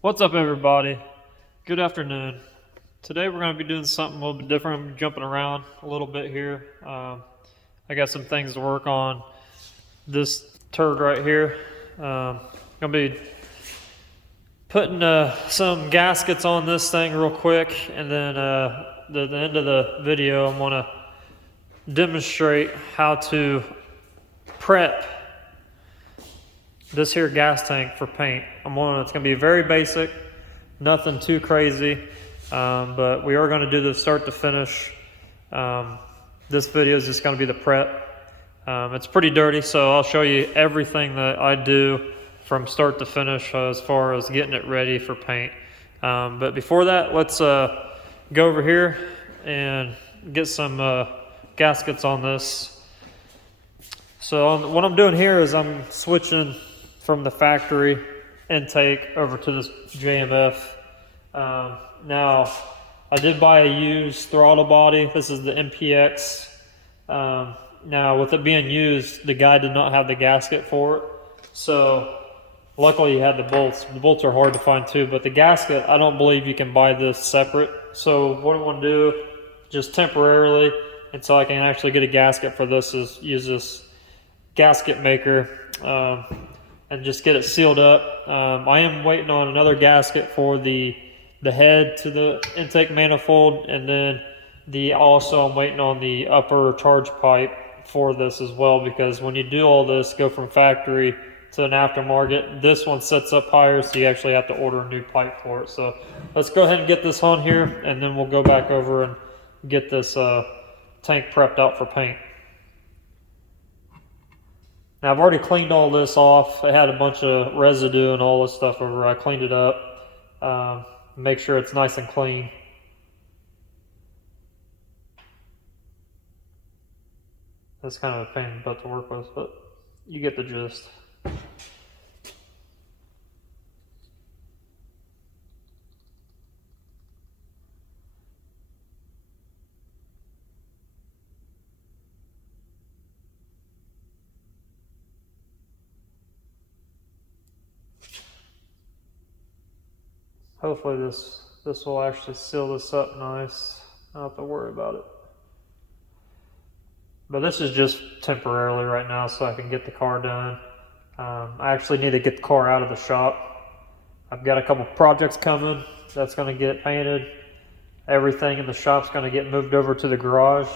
What's up, everybody? Good afternoon. Today we're going to be doing something a little bit different. I'm jumping around a little bit here. I got some things to work on. This turd right here. Going to be putting some gaskets on this thing real quick, and then at the end of the video I'm going to demonstrate how to prep this here gas tank for paint. It's going to be very basic, nothing too crazy, but we are going to do the start to finish. This video is just going to be the prep. It's pretty dirty, so I'll show you everything that I do from start to finish as far as getting it ready for paint. But before that, let's go over here and get some gaskets on this. So what I'm doing here is I'm switching from the factory intake over to this JMF. Now, I did buy a used throttle body. This is the MPX. Now, with it being used, the guy did not have the gasket for it. So, luckily he had the bolts. The bolts are hard to find too, but the gasket, I don't believe you can buy this separate. So, what I want to do, just temporarily, until I can actually get a gasket for this, is use this gasket maker and just get it sealed up. I am waiting on another gasket for the head to the intake manifold, and then I'm waiting on the upper charge pipe for this as well, because when you do all this, go from factory to an aftermarket, this one sets up higher, so you actually have to order a new pipe for it. So let's go ahead and get this on here, and then we'll go back over and get this tank prepped out for paint. Now, I've already cleaned all this off. I had a bunch of residue and all this stuff over. I cleaned it up. Make sure it's nice and clean. That's kind of a pain in the butt to work with, but you get the gist. Hopefully this will actually seal this up nice. I don't have to worry about it. But this is just temporarily right now so I can get the car done. I actually need to get the car out of the shop. I've got a couple projects coming that's going to get painted. Everything in the shop's going to get moved over to the garage.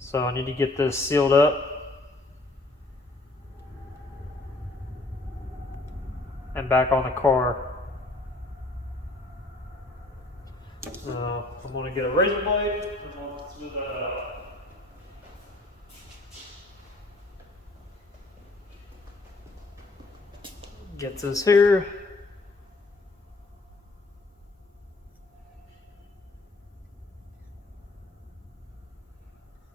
So I need to get this sealed up and back on the car. I'm going to get a razor blade and we'll smooth that out. Get this here.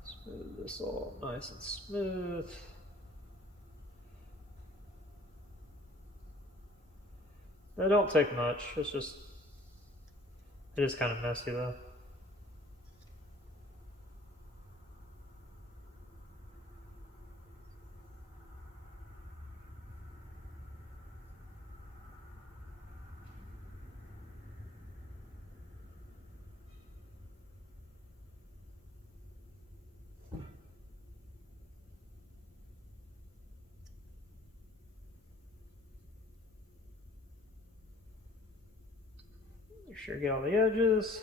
Smooth this all nice and smooth. It don't take much. It is kind of messy though. Make sure you get all the edges.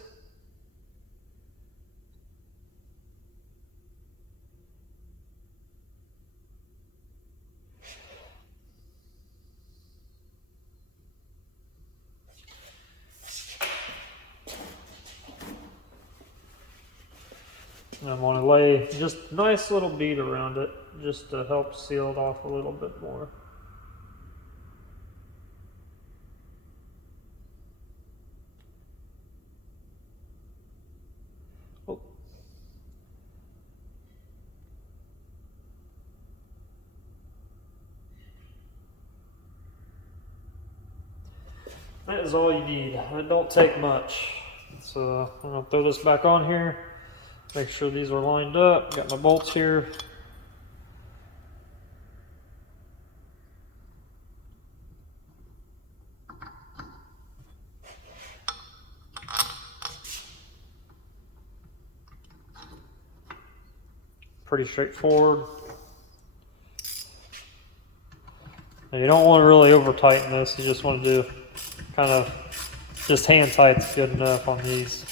And I'm going to lay just a nice little bead around it just to help seal it off a little bit more. Oh. That is all you need. It don't take much. So I'm going to throw this back on here. Make sure these are lined up. Got my bolts here. pretty straightforward. Now you don't want to really over tighten this, you just want to do kind of just hand tight's good enough on these.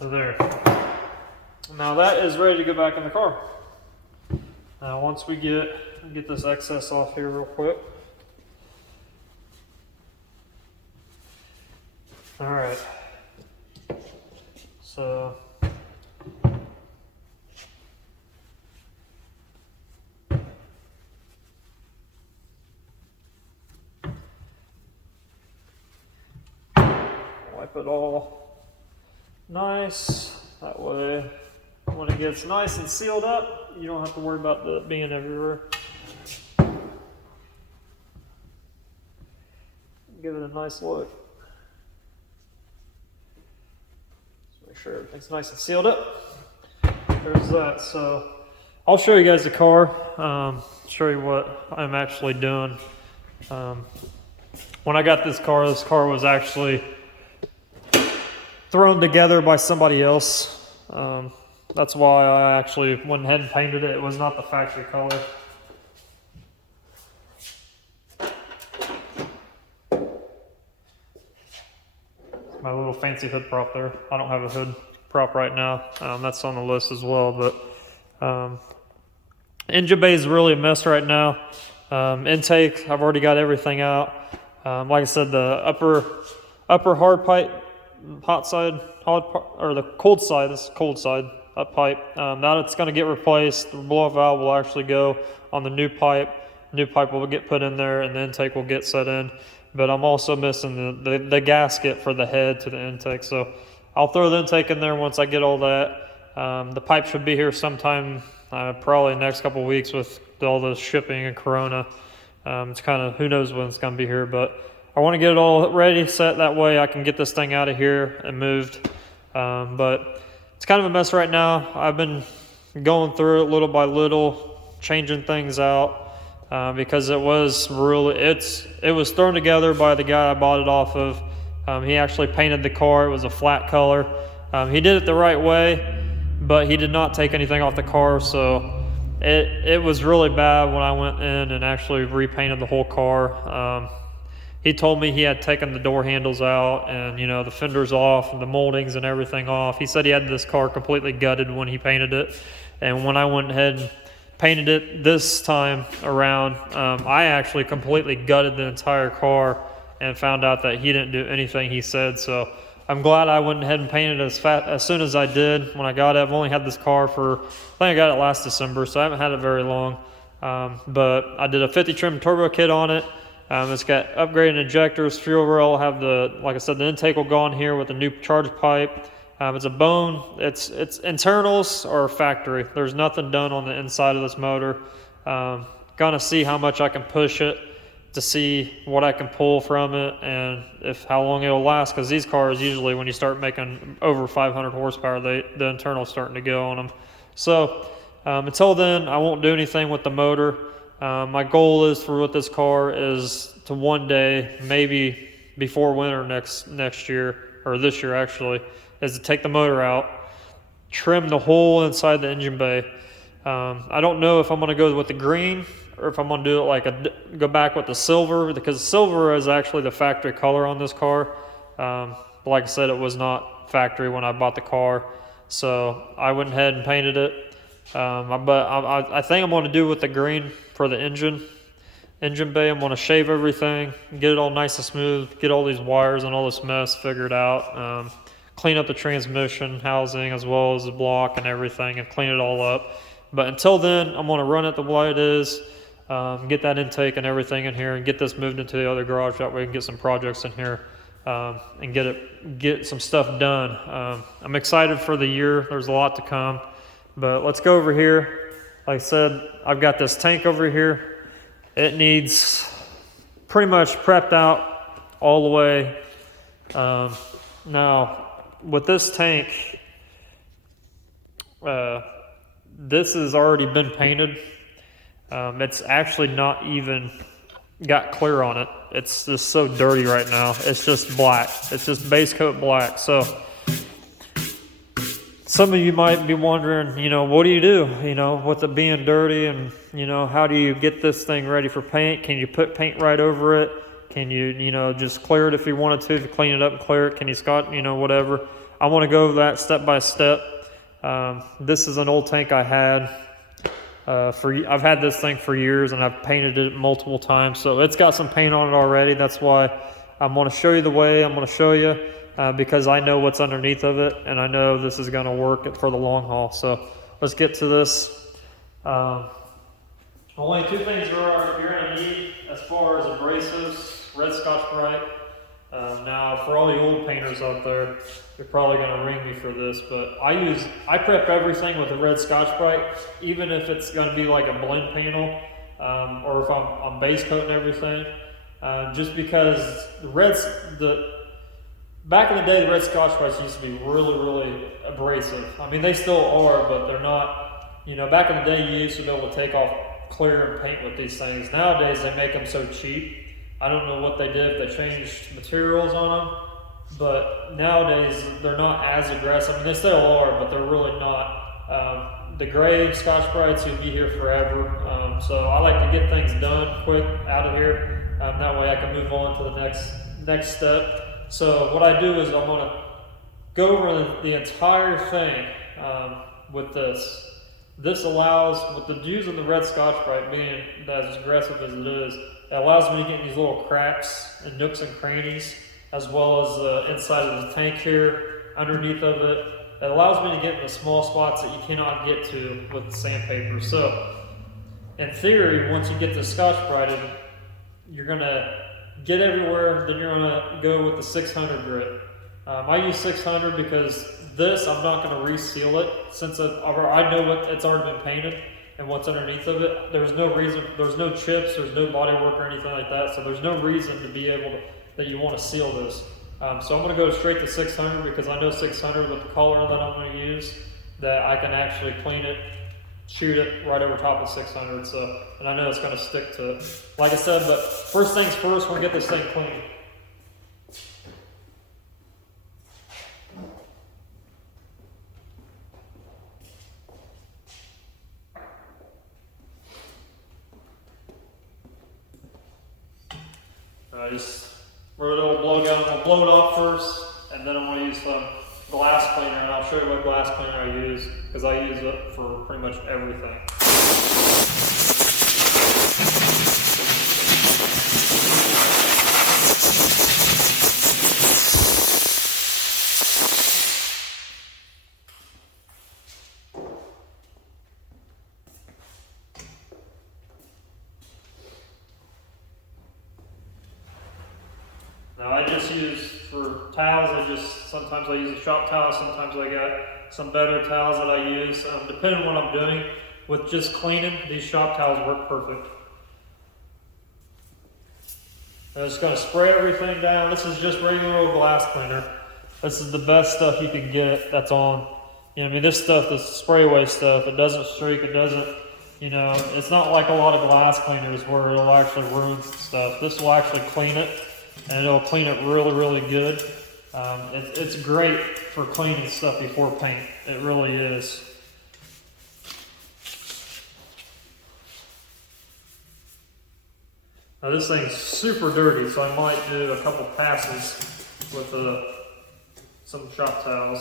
So there. Now that is ready to go back in the car. Now once we get this excess off here real quick. All right. So wipe it all nice. That way, when it gets nice and sealed up, you don't have to worry about it being everywhere. Give it a nice look. Just make sure everything's nice and sealed up. There's that. So I'll show you guys the car, show you what I'm actually doing. When I got this car was actually thrown together by somebody else. That's why I actually went ahead and painted it. It was not the factory color. My little fancy hood prop there. I don't have a hood prop right now. That's on the list as well. But engine bay is really a mess right now. Intake, I've already got everything out. Like I said, the upper hard pipe, or the cold side, this is cold side up pipe. Now it's going to get replaced. The blow-off valve will actually go on the new pipe. New pipe will get put in there, and the intake will get set in. But I'm also missing the gasket for the head to the intake. So I'll throw the intake in there once I get all that. The pipe should be here sometime, probably next couple weeks with all the shipping and Corona. It's kind of, who knows when it's going to be here, but I want to get it all ready, set, that way I can get this thing out of here and moved. But it's kind of a mess right now. I've been going through it little by little, changing things out. Because it was thrown together by the guy I bought it off of. He actually painted the car. It was a flat color. He did it the right way, but he did not take anything off the car, so it was really bad when I went in and actually repainted the whole car. He told me he had taken the door handles out and, the fenders off and the moldings and everything off. He said he had this car completely gutted when he painted it, and when I went ahead and painted it this time around, I actually completely gutted the entire car and found out that he didn't do anything he said. So I'm glad I went ahead and painted it as soon as I did when I got it. I've only had this car for, I think I got it last December, so I haven't had it very long. But I did a 50 trim turbo kit on it. It's got upgraded injectors, fuel rail. I'll have like I said, the intake will go on here with a new charge pipe. It's a bone. Its internals are factory. There's nothing done on the inside of this motor. Gonna see how much I can push it to see what I can pull from it and how long it'll last. Because these cars usually, when you start making over 500 horsepower, the internal's starting to go on them. So until then, I won't do anything with the motor. My goal is with this car is to one day, maybe before winter next year, or this year actually, is to take the motor out, trim the whole inside the engine bay. I don't know if I'm going to go with the green or if I'm going to do it go back with the silver, because silver is actually the factory color on this car. Like I said, it was not factory when I bought the car, so I went ahead and painted it. But I think I'm going to do with the green for the engine bay. I'm going to shave everything, get it all nice and smooth, get all these wires and all this mess figured out. Clean up the transmission housing as well as the block and everything and clean it all up. But until then, I'm going to run it the way it is, get that intake and everything in here and get this moved into the other garage. That way we can get some projects in here and get some stuff done. I'm excited for the year. There's a lot to come, but let's go over here. Like I said, I've got this tank over here. It needs pretty much prepped out all the way. Now, with this tank, this has already been painted. It's actually not even got clear on it. It's just so dirty right now. It's just black. It's just base coat black. So some of you might be wondering, you know, what do you do, you know, with it being dirty, and, you know, how do you get this thing ready for paint? Can you put paint right over it? Can you, you know, just clear it if you wanted to clean it up and clear it? Can you, Scott, you know, whatever. I want to go over that step by step. This is an old tank I had. I've had this thing for years, and I've painted it multiple times, so it's got some paint on it already. That's why I'm going to show you the way. I'm going to show you because I know what's underneath of it, and I know this is going to work for the long haul. So let's get to this. Only two things you're going to need as far as abrasives: red Scotch-Brite. Now, for all the old painters out there, you're probably going to ring me for this, but I prep everything with a red Scotch-Brite, even if it's going to be like a blend panel, or if I'm base coating everything, just because back in the day, the red Scotch-Brites used to be really, really abrasive. I mean, they still are, but they're not, you know, back in the day, you used to be able to take off clear and paint with these things. Nowadays, they make them so cheap. I don't know what they did, if they changed materials on them, but nowadays they're not as aggressive. I mean, they still are, but they're really not. The gray Scotch-Brites, you'll be here forever. So I like to get things done quick out of here. That way I can move on to the next step. So what I do is I'm going to go over the entire thing with this. This allows, with the using the red Scotch-Brite being as aggressive as it is, it allows me to get in these little cracks and nooks and crannies, as well as the inside of the tank here, underneath of it. It allows me to get in the small spots that you cannot get to with the sandpaper. So, in theory, once you get the Scotch-Brite, you're going to get everywhere, then you're going to go with the 600 grit. I use 600 because this, I'm not going to reseal it, since I know it's already been painted and what's underneath of it. There's no reason, there's no chips, there's no bodywork or anything like that, so there's no reason to be able to, that you want to seal this. So I'm going to go straight to 600 because I know 600 with the color that I'm going to use, that I can actually clean it, shoot it right over top of 600. So, and I know it's going to stick to it. Like I said, but first things first, we're going to get this thing clean. Where it'll blow down, I'll blow it off first, and then I'm going to use some glass cleaner, and I'll show you what glass cleaner I use, because I use it for pretty much everything. Now I just use, for towels, sometimes I use a shop towel, sometimes I got some better towels that I use. Depending on what I'm doing, with just cleaning, these shop towels work perfect. I'm just going to spray everything down. This is just regular old glass cleaner. This is the best stuff you can get that's on. You know, I mean, this stuff, this spray away stuff, it doesn't streak, it doesn't, you know, it's not like a lot of glass cleaners where it'll actually ruin stuff. This will actually clean it, and it'll clean it really, really good. It's great for cleaning stuff before paint. It really is. Now this thing's super dirty, so I might do a couple passes with some shop towels.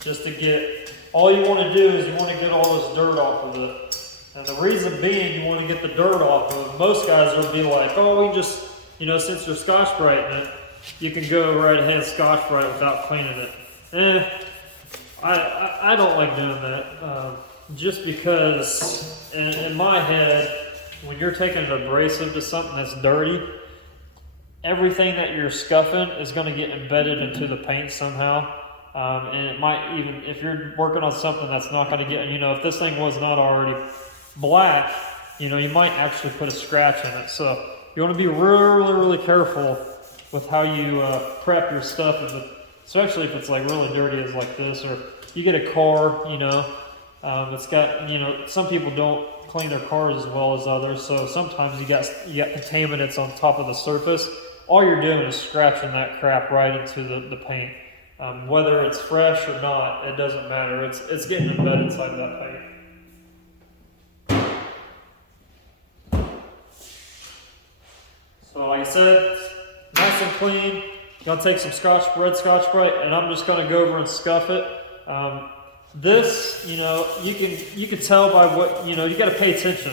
Just to get, all you want to do is you want to get all this dirt off of it. And the reason being you want to get the dirt off of it, most guys will be like, oh, we just, you know, since you're Scotch-Briting it, you can go right ahead Scotch-Brite without cleaning it. I don't like doing that. Just because, in my head, when you're taking an abrasive to something that's dirty, everything that you're scuffing is going to get embedded into the paint somehow. And it might even, if you're working on something that's not going to get, if this thing was not already black, you might actually put a scratch in it. So you want to be really, really careful with how you prep your stuff, especially if it's like really dirty as like this, or you get a car, it's got, some people don't clean their cars as well as others, so sometimes you got contaminants on top of the surface. All you're doing is scratching that crap right into the paint. Whether it's fresh or not, it doesn't matter. It's getting embedded inside that paint. So like I said, nice and clean. You're gonna take some red Scotch-Brite, and I'm just gonna go over and scuff it. This, you can tell by what, you got to pay attention.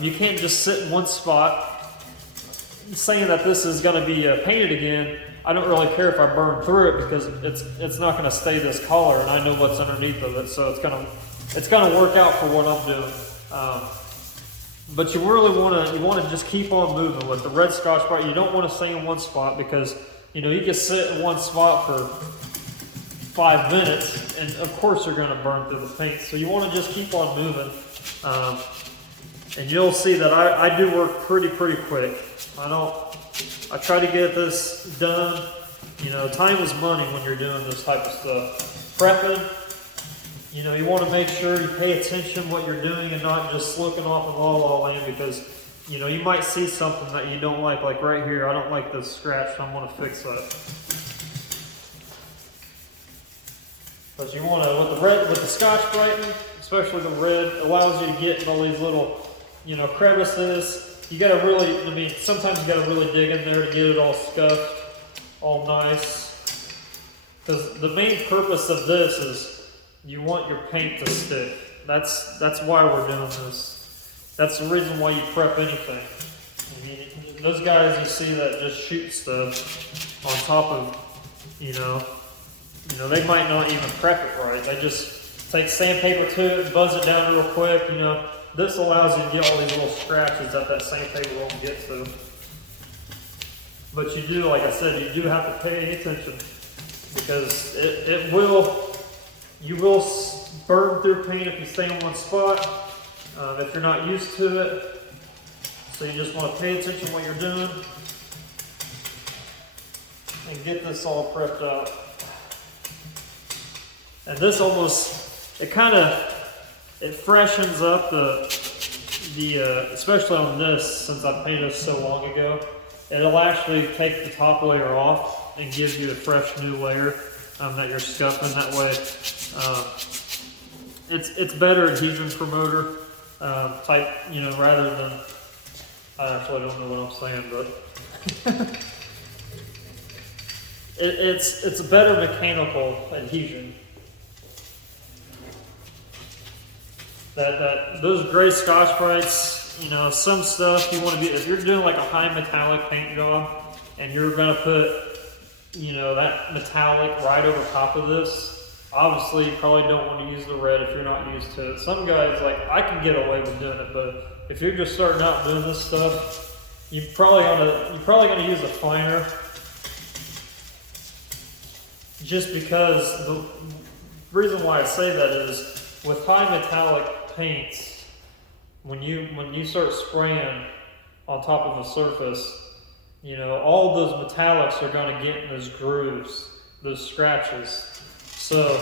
You can't just sit in one spot saying that this is going to be painted again. I don't really care if I burn through it because it's not going to stay this color, and I know what's underneath of it, so it's gonna work out for what I'm doing. But you really want to just keep on moving with the red Scotch-Brite. You don't want to stay in one spot because you can sit in one spot for 5 minutes, and of course you're going to burn through the paint. So you want to just keep on moving, and you'll see that I do work pretty quick. I try to get this done. Time is money when you're doing this type of stuff. Prepping, you want to make sure you pay attention what you're doing and not just looking off in la land, because you might see something that you don't like right here. I don't like this scratch, so I'm going to fix that. But you want to, with the Scotch-Brite, especially the red, allows you to get in all these little, crevices. You got to really, sometimes you got to really dig in there to get it all scuffed, all nice. Because the main purpose of this is you want your paint to stick. That's why we're doing this. That's the reason why you prep anything. Those guys you see that just shoot stuff on top of, they might not even prep it right. They just take sandpaper to it, buzz it down real quick. This allows you to get all these little scratches that sandpaper won't get to. But you do, like I said, you do have to pay attention because you will burn through paint if you stay in one spot, if you're not used to it. So you just want to pay attention to what you're doing and get this all prepped out. And this it freshens up the especially on this, since I painted this so long ago, it'll actually take the top layer off and give you a fresh new layer that you're scuffing. That way, it's better adhesion promoter type, rather than, I actually don't know what I'm saying, but it's a better mechanical adhesion. Those gray Scotch-Brites, some stuff you want to be, if you're doing like a high metallic paint job and you're going to put, that metallic right over top of this, obviously you probably don't want to use the red if you're not used to it. Some guys, I can get away with doing it, but if you're just starting out doing this stuff, you're probably gonna use a finer, just because the reason why I say that is with high metallic paints, when you start spraying on top of a surface, all those metallics are going to get in those grooves, those scratches. So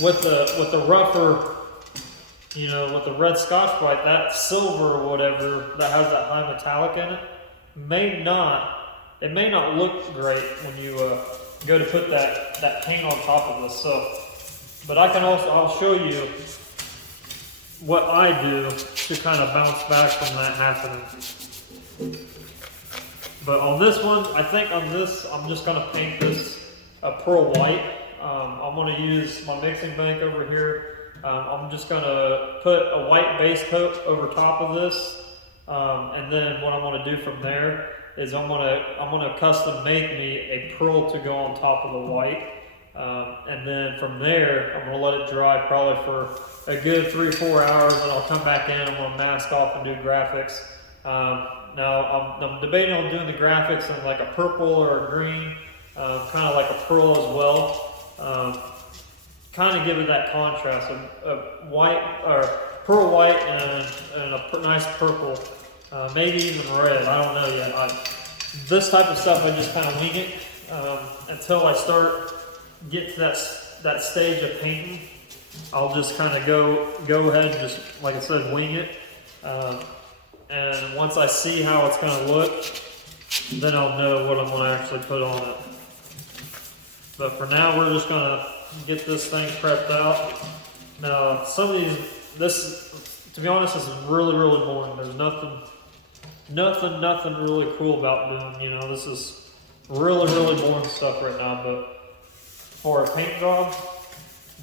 with the rougher, with the red Scotch-Brite, that silver or whatever that has that high metallic in it may not look great when you go to put that paint on top of this. So, but I'll show you what I do to kind of bounce back from that happening. But on this one, I think on this, I'm just going to paint this a pearl white. I'm going to use my mixing bank over here. I'm just going to put a white base coat over top of this. And then what I'm going to do from there is I'm going to custom make me a pearl to go on top of the white. And then from there, I'm going to let it dry probably for a good 3 or 4 hours, and I'll come back in, I'm going to mask off and do graphics. Now I'm debating on doing the graphics in like a purple or a green, kind of like a pearl as well. Kind of give it that contrast, a white or pearl white and a nice purple, maybe even red. I don't know yet. This type of stuff I just kind of wing it until I start get to that stage of painting. I'll just kind of go ahead and just, like I said, wing it. And once I see how it's going to look, then I'll know what I'm going to actually put on it. But for now, we're just going to get this thing prepped out. Now, some of these, to be honest, this is really, really boring. There's nothing really cool about doing, you know, this is really, really boring stuff right now. But for a paint job,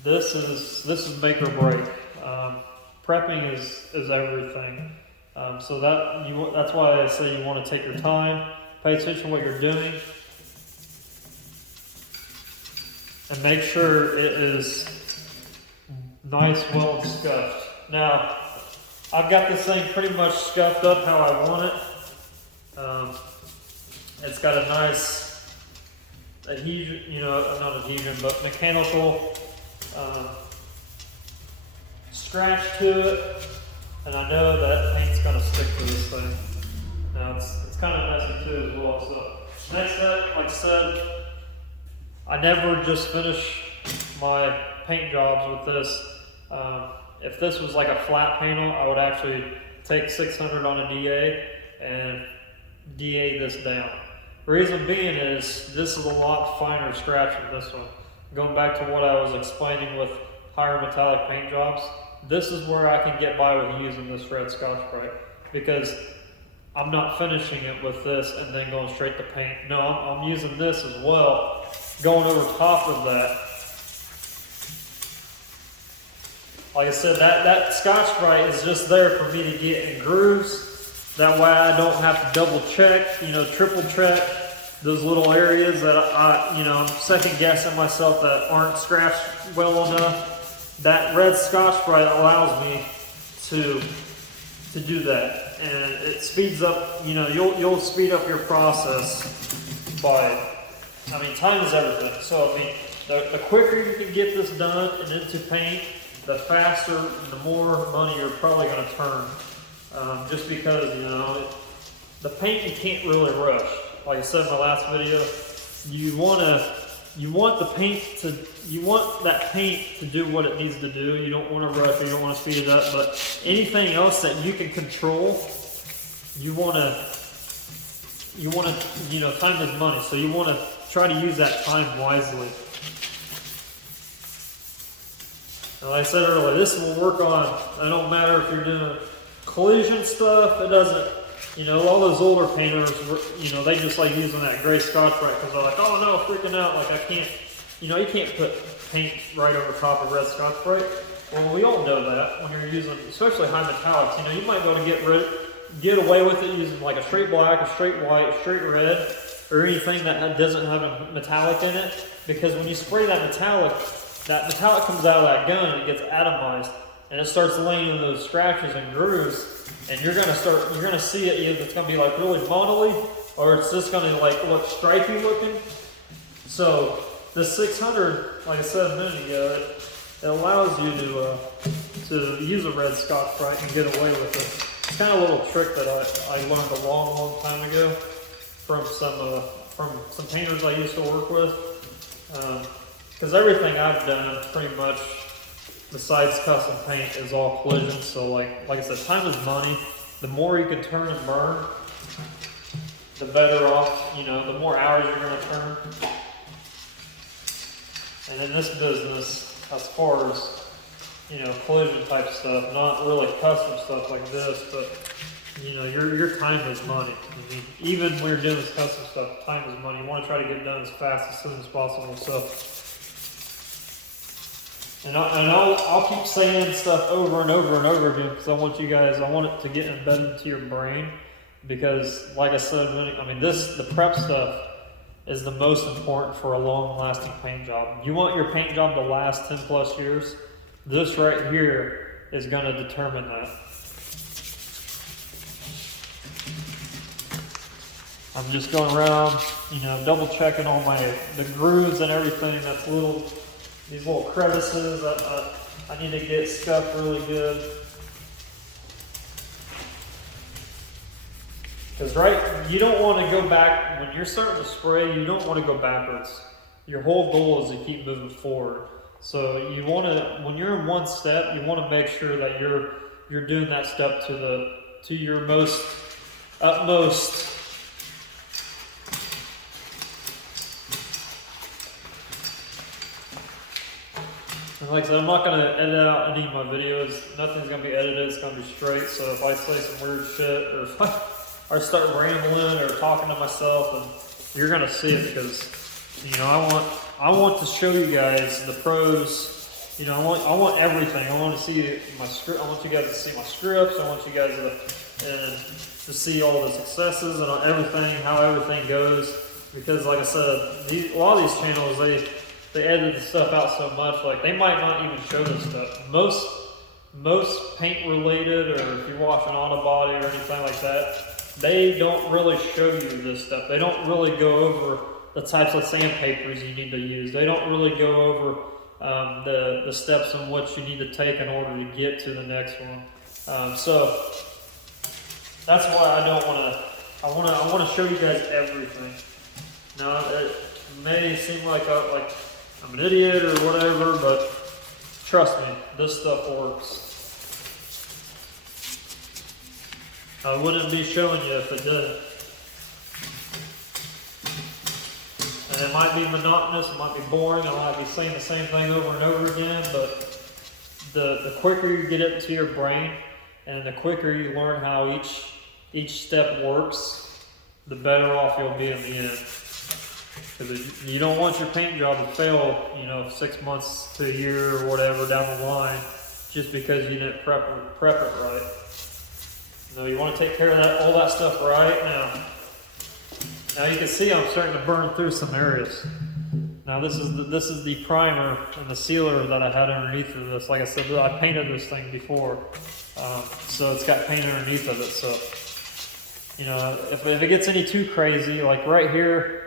this is make or break. Prepping is everything. So that's why I say you want to take your time, pay attention to what you're doing, and make sure it is nice, well scuffed. Now, I've got this thing pretty much scuffed up how I want it. It's got a nice adhesion, you know, not adhesion, but mechanical scratch to it. And I know that paint's gonna stick to this thing. Now it's kind of messy too as well. So next step, like I said, I never just finish my paint jobs with this. If this was like a flat panel, I would actually take 600 on a DA and DA this down. The reason being is this is a lot finer scratch than this one. Going back to what I was explaining with higher metallic paint jobs, this is where I can get by with using this red Scotch-Brite, because I'm not finishing it with this and then going straight to paint. No, I'm using this as well, going over top of that. Like I said, that Scotch-Brite is just there for me to get in grooves. That way I don't have to double check, you know, triple check those little areas that I'm second guessing myself that aren't scratched well enough. That red Scotch-Brite allows me to do that, and it speeds up. You know, you'll speed up your process by. I mean, time is everything. So I mean, the quicker you can get this done and into paint, the faster and the more money you're probably going to turn. Just because, you know, the paint you can't really rush. Like I said in my last video, you want that paint to do what it needs to do. You don't want to rush it, you don't want to speed it up, but anything else that you can control, you want to, you know, time is money, so you want to try to use that time wisely. And like I said earlier, this will work on, it don't matter if you're doing collision stuff, it doesn't, you know, all those older painters, you know, they just like using that gray Scotch-Brite because they're like, oh no, freaking out, like I can't, you know, you can't put paint right over top of red Scotch-Brite. Well, we all know that when you're using, especially high metallics, you know, you might be able to get away with it using like a straight black, a straight white, a straight red, or anything that doesn't have a metallic in it, because when you spray that metallic comes out of that gun and it gets atomized, and it starts laying in those scratches and grooves. And you're gonna see it, either it's gonna be like really monolith, or it's just gonna like look stripy looking. So the 600, like I said a minute ago, it allows you to use a red Scotch-Brite and get away with it. It's kind of a little trick that I learned a long time ago from some painters I used to work with. Because everything I've done pretty much, besides custom paint, is all collision. So like I said, time is money. The more you can turn and burn, the better off, you know, the more hours you're going to turn. And in this business, as far as, you know, collision type stuff, not really custom stuff like this, but, you know, your time is money. I mean, even when you're doing this custom stuff, time is money. You want to try to get it done as fast, as soon as possible. So, and I'll keep saying stuff over and over and over again, because I want it to get embedded into your brain. Because, like I said, I mean, the prep stuff is the most important for a long-lasting paint job. You want your paint job to last 10 plus years. This right here is going to determine that. I'm just going around, double checking all the grooves and everything. That's these little crevices I need to get scuffed really good. Because you don't want to go back, when you're starting to spray, you don't want to go backwards. Your whole goal is to keep moving forward. So you want to, when you're in one step, you want to make sure that you're doing that step to your utmost. And like I said, I'm not going to edit out any of my videos. Nothing's going to be edited. It's going to be straight. So if I say some weird shit, or if I start rambling or talking to myself, and you're going to see it, because I want to show you guys the pros. I want everything. I want to see my script. I want you guys to see my scripts. I want you guys to see all the successes and everything, how everything goes. Because like I said, a lot of these channels, they edit the stuff out so much, like they might not even show this stuff. Most paint related, or if you're watching auto body or anything like that, they don't really show you this stuff. They don't really go over the types of sandpapers you need to use. They don't really go over the steps in which you need to take in order to get to the next one. So that's why I want to show you guys everything. Now it may seem like I'm an idiot or whatever, but trust me, this stuff works. I wouldn't be showing you if it didn't. And it might be monotonous, it might be boring, I might be saying the same thing over and over again, but the quicker you get it into your brain, and the quicker you learn how each step works, the better off you'll be in the end. Because you don't want your paint job to fail, 6 months to a year or whatever down the line, just because you didn't prep it right. You want to take care of all that stuff right now. Now you can see I'm starting to burn through some areas. Now this is the primer and the sealer that I had underneath of this. Like I said, I painted this thing before, so it's got paint underneath of it. So, if it gets any too crazy, like right here,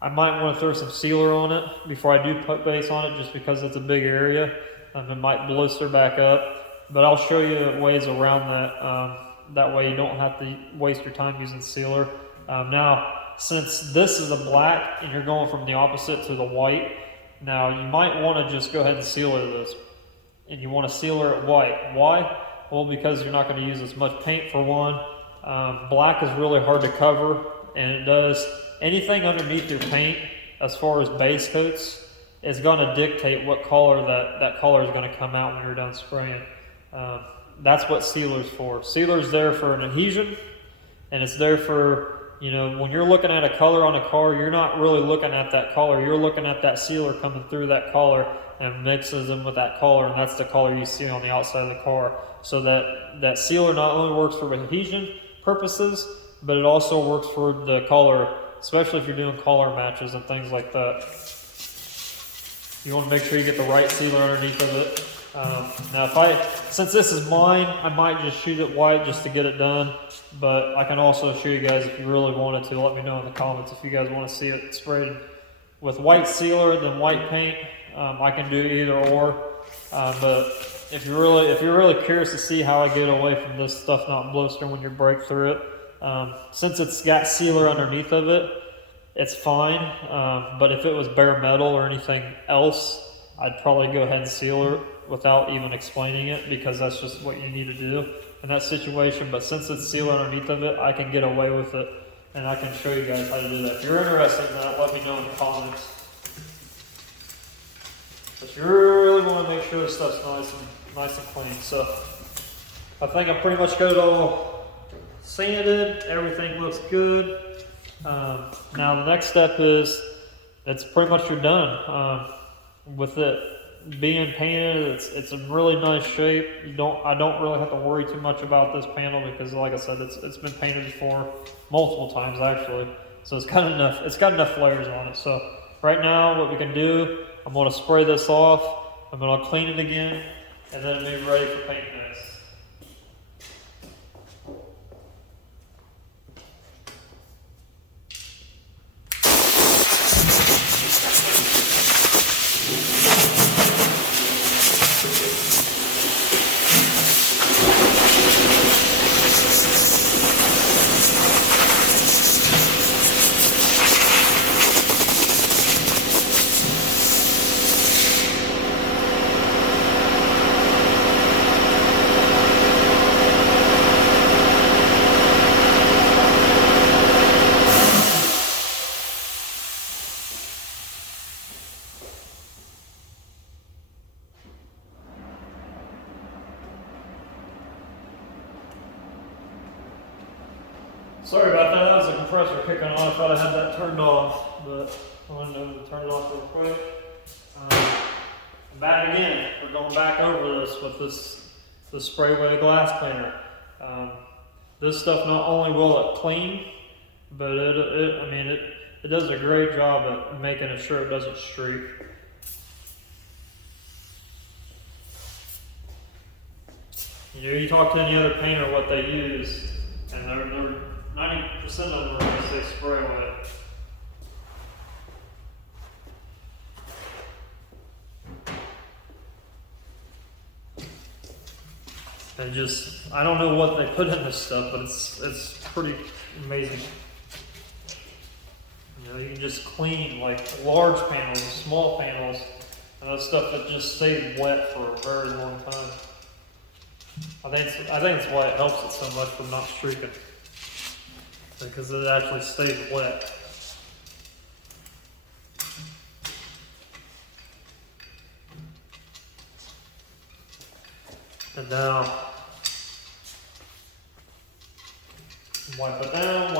I might want to throw some sealer on it before I do put base on it, just because it's a big area. It might blister back up, but I'll show you ways around that. That way you don't have to waste your time using sealer. Now, since this is a black and you're going from the opposite to the white, now you might want to just go ahead and sealer this. And you want to sealer it white. Why? Well, because you're not going to use as much paint for one. Black is really hard to cover, and it does anything underneath your paint as far as base coats is going to dictate what color that color is going to come out when you're done spraying. That's what sealer's for. Sealer's there for an adhesion, and it's there for, when you're looking at a color on a car, you're not really looking at that color. You're looking at that sealer coming through that color and mixes them with that color, and that's the color you see on the outside of the car. So that sealer not only works for adhesion purposes, but it also works for the color, especially if you're doing color matches and things like that. You want to make sure you get the right sealer underneath of it. Now, since this is mine, I might just shoot it white just to get it done. But I can also show you guys if you really wanted to. Let me know in the comments if you guys want to see it sprayed with white sealer than white paint. I can do either or. But if you're really curious to see how I get away from this stuff not blistering when you break through it, since it's got sealer underneath of it, it's fine. But if it was bare metal or anything else, I'd probably go ahead and seal it without even explaining it, because that's just what you need to do in that situation. But since it's sealer underneath of it, I can get away with it, and I can show you guys how to do that. If you're interested in that, let me know in the comments. But you really want to make sure this stuff's nice and clean. So I think I pretty much got it all sanded. Everything looks good. Now the next step is, it's pretty much you're done with it being painted. It's a really nice shape. I don't really have to worry too much about this panel, because like I said, it's been painted before multiple times actually. So it's got enough layers on it. So right now what we can do, I'm going to spray this off, I'm going to clean it again, and then it'll be ready for paint next. Sorry about that, that was the compressor kicking on. I thought I had that turned off, but I wanted to turn it off real quick. Back again, we're going back over this with the sprayway glass cleaner. This stuff not only will it clean, but it does a great job at making sure it doesn't streak. You know, you talk to any other painter what they use, and they're 90% of them are going to say sprayway. And just, I don't know what they put in this stuff, but it's pretty amazing. You know, you can just clean like large panels, small panels, and that's stuff that just stays wet for a very long time. I think it's why it helps it so much from not streaking, because it actually stays wet. And now, wipe it down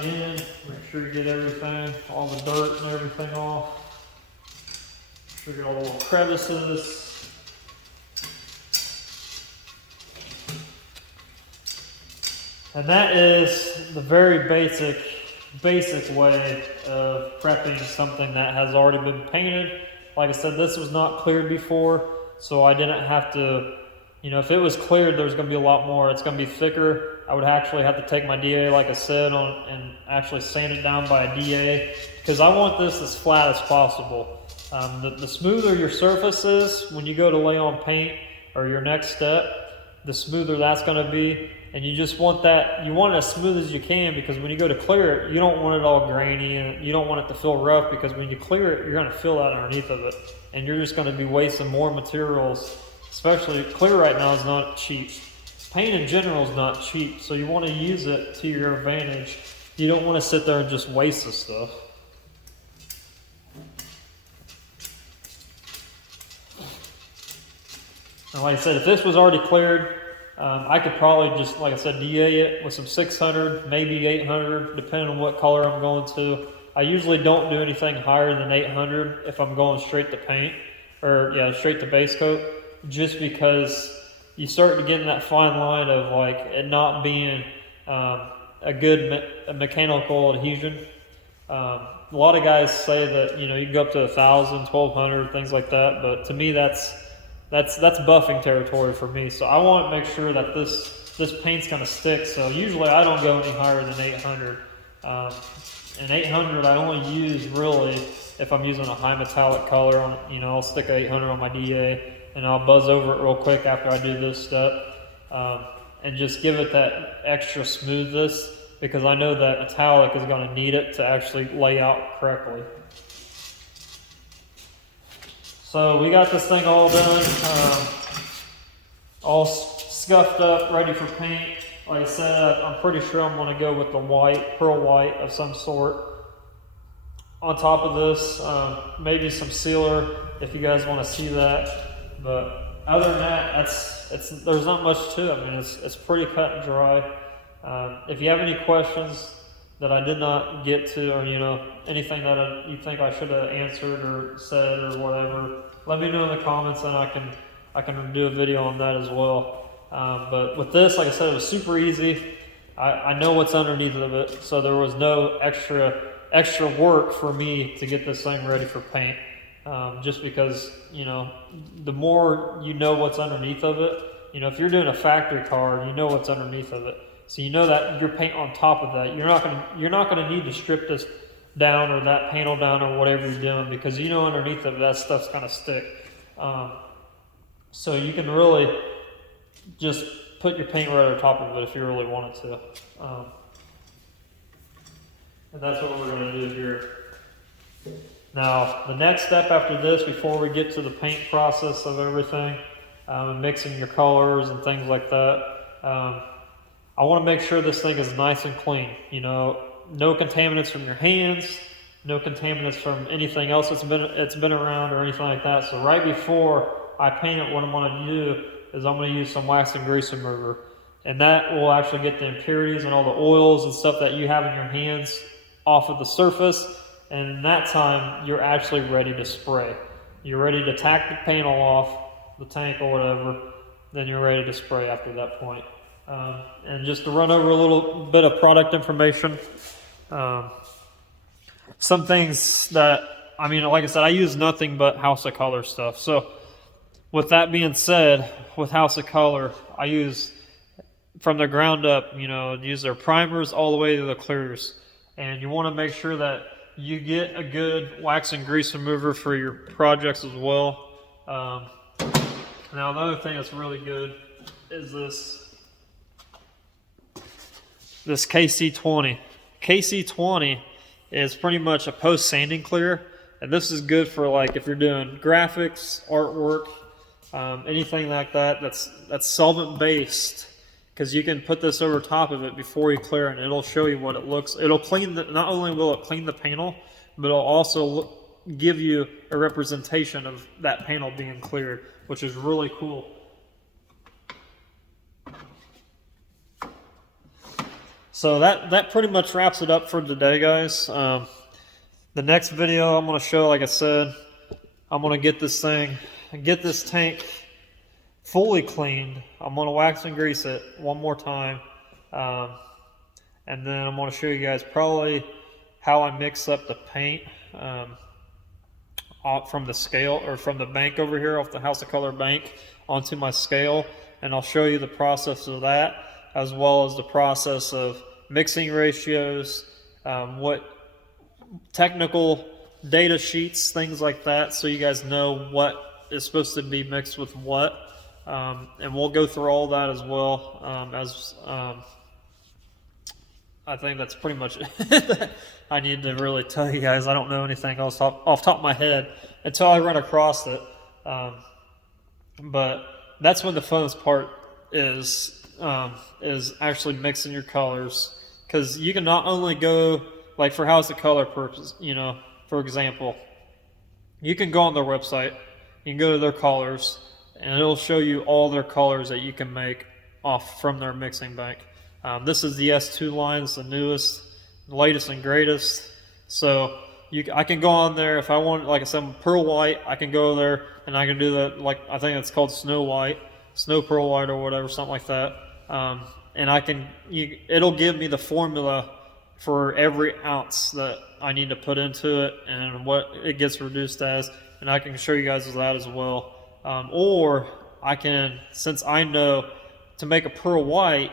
again, make sure you get everything, all the dirt and everything off. Make sure you get all the little crevices. And that is the very basic way of prepping something that has already been painted. Like I said, this was not cleared before, so I didn't have to, you know, if it was cleared, there's going to be a lot more. It's going to be thicker. I would actually have to take my DA, like I said, and actually sand it down by a DA, because I want this as flat as possible. The smoother your surface is when you go to lay on paint, or your next step, the smoother that's going to be. And you just want that, you want it as smooth as you can, because when you go to clear it, you don't want it all grainy, and you don't want it to feel rough, because when you clear it, you're going to feel that underneath of it. And you're just going to be wasting more materials. Especially clear right now is not cheap. Paint in general is not cheap, so you want to use it to your advantage. You don't want to sit there and just waste the stuff. And like I said, if this was already cleared, I could probably just, like I said, DA it with some 600, maybe 800, depending on what color I'm going to. I usually don't do anything higher than 800 if I'm going straight to paint, or yeah, straight to base coat, just because you start to get in that fine line of like it not being a good mechanical adhesion. A lot of guys say that, you know, you can go up to 1,000, 1,200, things like that, but to me that's buffing territory for me. So I want to make sure that this paint's going to stick. So usually I don't go any higher than 800. And 800 I only use really if I'm using a high metallic color on, you know, I'll stick 800 on my DA and I'll buzz over it real quick after I do this step, and just give it that extra smoothness, because I know that metallic is going to need it to actually lay out correctly. So we got this thing all done, all scuffed up, ready for paint. Like I said, I'm pretty sure I'm going to go with the white, pearl white of some sort. On top of this, maybe some sealer if you guys want to see that. But other than that, there's not much to it. I mean, it's pretty cut and dry. If you have any questions that I did not get to, or, you know, anything that you think I should have answered or said or whatever, let me know in the comments, and I can do a video on that as well. But with this, like I said, it was super easy. I know what's underneath of it, so there was no extra work for me to get this thing ready for paint. Just because, you know, the more you know what's underneath of it, you know, if you're doing a factory car, you know what's underneath of it. So you know that your paint on top of that, you're not gonna need to strip this down or that panel down or whatever you're doing, because you know underneath of that stuff's gonna stick. So you can really just put your paint right on top of it if you really wanted to. And that's what we're gonna do here. Now, the next step after this, before we get to the paint process of everything, and mixing your colors and things like that, I want to make sure this thing is nice and clean. You know, no contaminants from your hands, no contaminants from anything else that's been around or anything like that. So right before I paint it, what I'm going to do is I'm going to use some wax and grease remover. and that will actually get the impurities and all the oils and stuff that you have in your hands off of the surface. And in that time, you're actually ready to spray. You're ready to tack the panel off, the tank or whatever, then you're ready to spray after that point. And just to run over a little bit of product information, some things that, I mean, like I said, I use nothing but House of Color stuff. So with that being said, with House of Color, I use from the ground up, use their primers all the way to the clears. And you want to make sure that you get a good wax and grease remover for your projects as well. Now, another thing that's really good is this KC20. KC20 is pretty much a post-sanding clear, and this is good for like if you're doing graphics, artwork, anything like that that's solvent-based, because you can put this over top of it before you clear, and it'll show you what it looks. It'll clean not only will it clean the panel, but it'll also give you a representation of that panel being cleared, which is really cool. So that pretty much wraps it up for today, guys. The next video I'm going to show, like I said, I'm going to get this tank fully cleaned. I'm going to wax and grease it one more time. And then I'm going to show you guys probably how I mix up the paint from the scale, or from the bank over here off the House of Color bank onto my scale. And I'll show you the process of that, as well as the process of mixing ratios, what technical data sheets, things like that, so you guys know what is supposed to be mixed with what. And we'll go through all that as well. I think that's pretty much it. I need to really tell you guys. I don't know anything else off top of my head until I run across it. But that's when the funnest part is actually mixing your colors, because you can not only go like for House of Color purpose. For example, you can go on their website, you can go to their colors, and it'll show you all their colors that you can make off from their mixing bank. This is the S2 line. It's the newest, latest and greatest. So I can go on there if I want, like I said, pearl white. I can go there and I can do that, like I think it's called snow white, snow pearl white or whatever, something like that. And it'll give me the formula for every ounce that I need to put into it and what it gets reduced as, and I can show you guys that as well. Or I can, since I know to make a pearl white,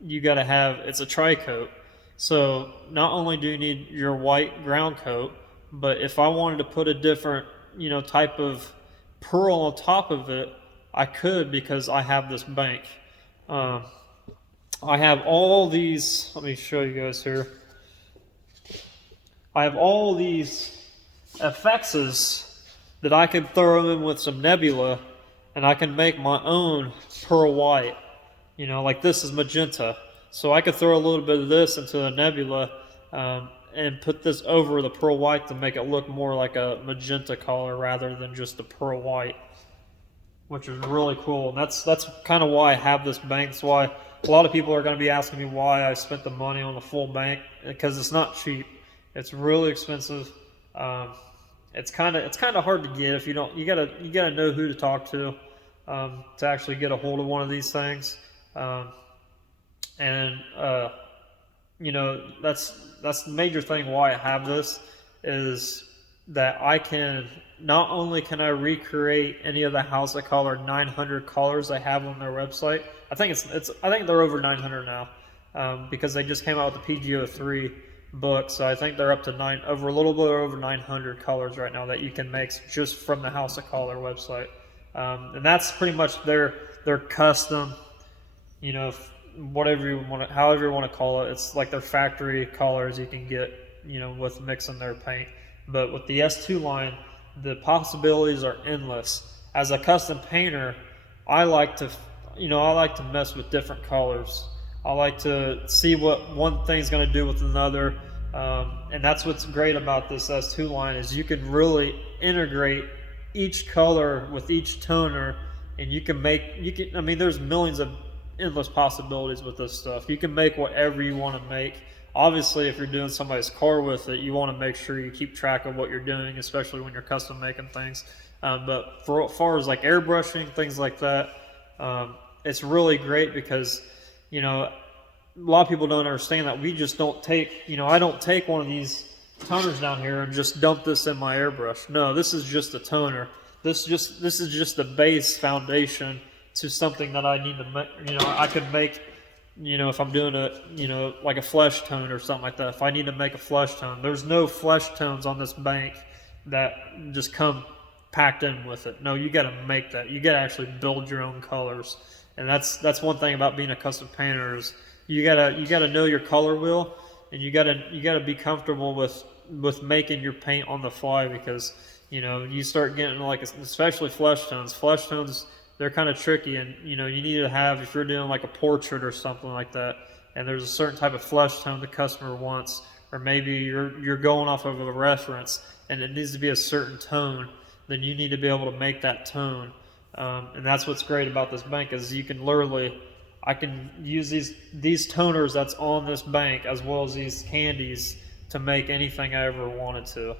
you got to have, it's a tri-coat. So not only do you need your white ground coat, but if I wanted to put a different, type of pearl on top of it, I could, because I have this bank. I have all these, let me show you guys here. I have all these FXs that I can throw in with some nebula, and I can make my own pearl white. Like this is magenta. So I could throw a little bit of this into the nebula and put this over the pearl white to make it look more like a magenta color rather than just the pearl white, which is really cool. And that's kind of why I have this bank. That's why a lot of people are going to be asking me why I spent the money on the full bank, because it's not cheap. It's really expensive. It's kind of hard to get if you don't. You gotta know who to talk to actually get a hold of one of these things. That's the major thing why I have this, is that I can, not only can I recreate any of the House of Color 900 colors they have on their website. I think I think they're over 900 now, because they just came out with the PGO3 book. So I think they're up to a little bit over 900 colors right now that you can make just from the House of Color website. And that's pretty much their custom, whatever you want, however you want to call it. It's like their factory colors you can get, with mixing their paint. But with the S2 line, the possibilities are endless. As a custom painter, I like to mess with different colors. I like to see what one thing's going to do with another. And that's what's great about this S2 line, is you can really integrate each color with each toner, and there's millions of endless possibilities with this stuff. You can make whatever you want to make. Obviously, if you're doing somebody's car with it, you want to make sure you keep track of what you're doing, especially when you're custom making things. But for as far as like airbrushing, things like that, it's really great because, you know, a lot of people don't understand that we just don't take, you know, I don't take one of these toners down here and just dump this in my airbrush. No, this is just a toner. This is just the base foundation to something that I need to make. You know, I could make, you know, if I'm doing a, you know, like a flesh tone or something like that. If I need to make a flesh tone, there's no flesh tones on this bank that just come packed in with it. No, you got to make that. You got to actually build your own colors, and that's one thing about being a custom painter is you gotta know your color wheel, and you gotta be comfortable with making your paint on the fly, because you know you start getting like, especially flesh tones. Flesh tones, they're kind of tricky, and you know you need to have, if you're doing like a portrait or something like that, and there's a certain type of flesh tone the customer wants, or maybe you're going off of a reference and it needs to be a certain tone, then you need to be able to make that tone. And that's what's great about this bank is you can literally, I can use these toners that's on this bank as well as these candies to make anything I ever wanted to,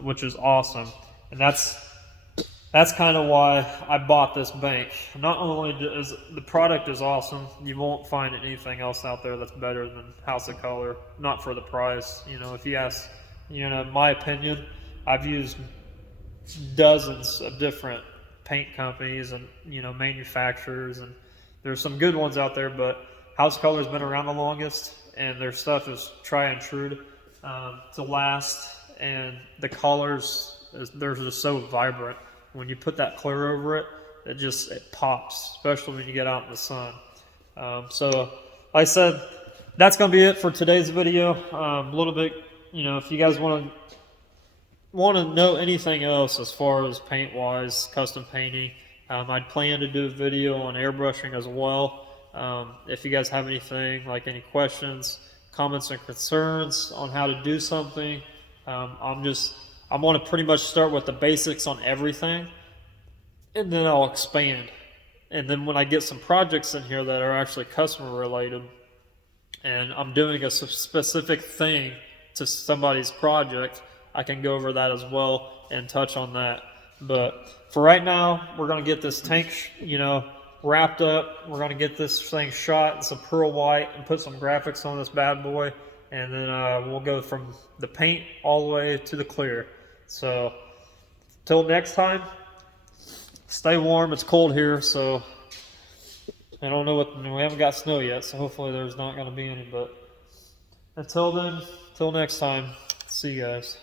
which is awesome. And that's kind of why I bought this bank. Not only is the product is awesome, you won't find anything else out there that's better than House of Color. Not for the price. You know, if you ask, you know, my opinion, I've used dozens of different paint companies and, you know, manufacturers, and there's some good ones out there, but House Color's been around the longest, and their stuff is tried and true to last, and the colors, they're just so vibrant. When you put that clear over it, it pops, especially when you get out in the sun. So, like I said, that's going to be it for today's video. A little bit, you know, if you guys want to know anything else as far as paint-wise, custom painting, I'd plan to do a video on airbrushing as well. If you guys have anything, like any questions, comments, and concerns on how to do something, I want to pretty much start with the basics on everything, and then I'll expand. And then when I get some projects in here that are actually customer related, and I'm doing a specific thing to somebody's project, I can go over that as well and touch on that. But for right now, we're going to get this tank, you know, wrapped up. We're going to get this thing shot in some pearl white and put some graphics on this bad boy. And then we'll go from the paint all the way to the clear. So, till next time, stay warm. It's cold here, so I don't know we haven't got snow yet, so hopefully there's not going to be any. But until then, till next time, see you guys.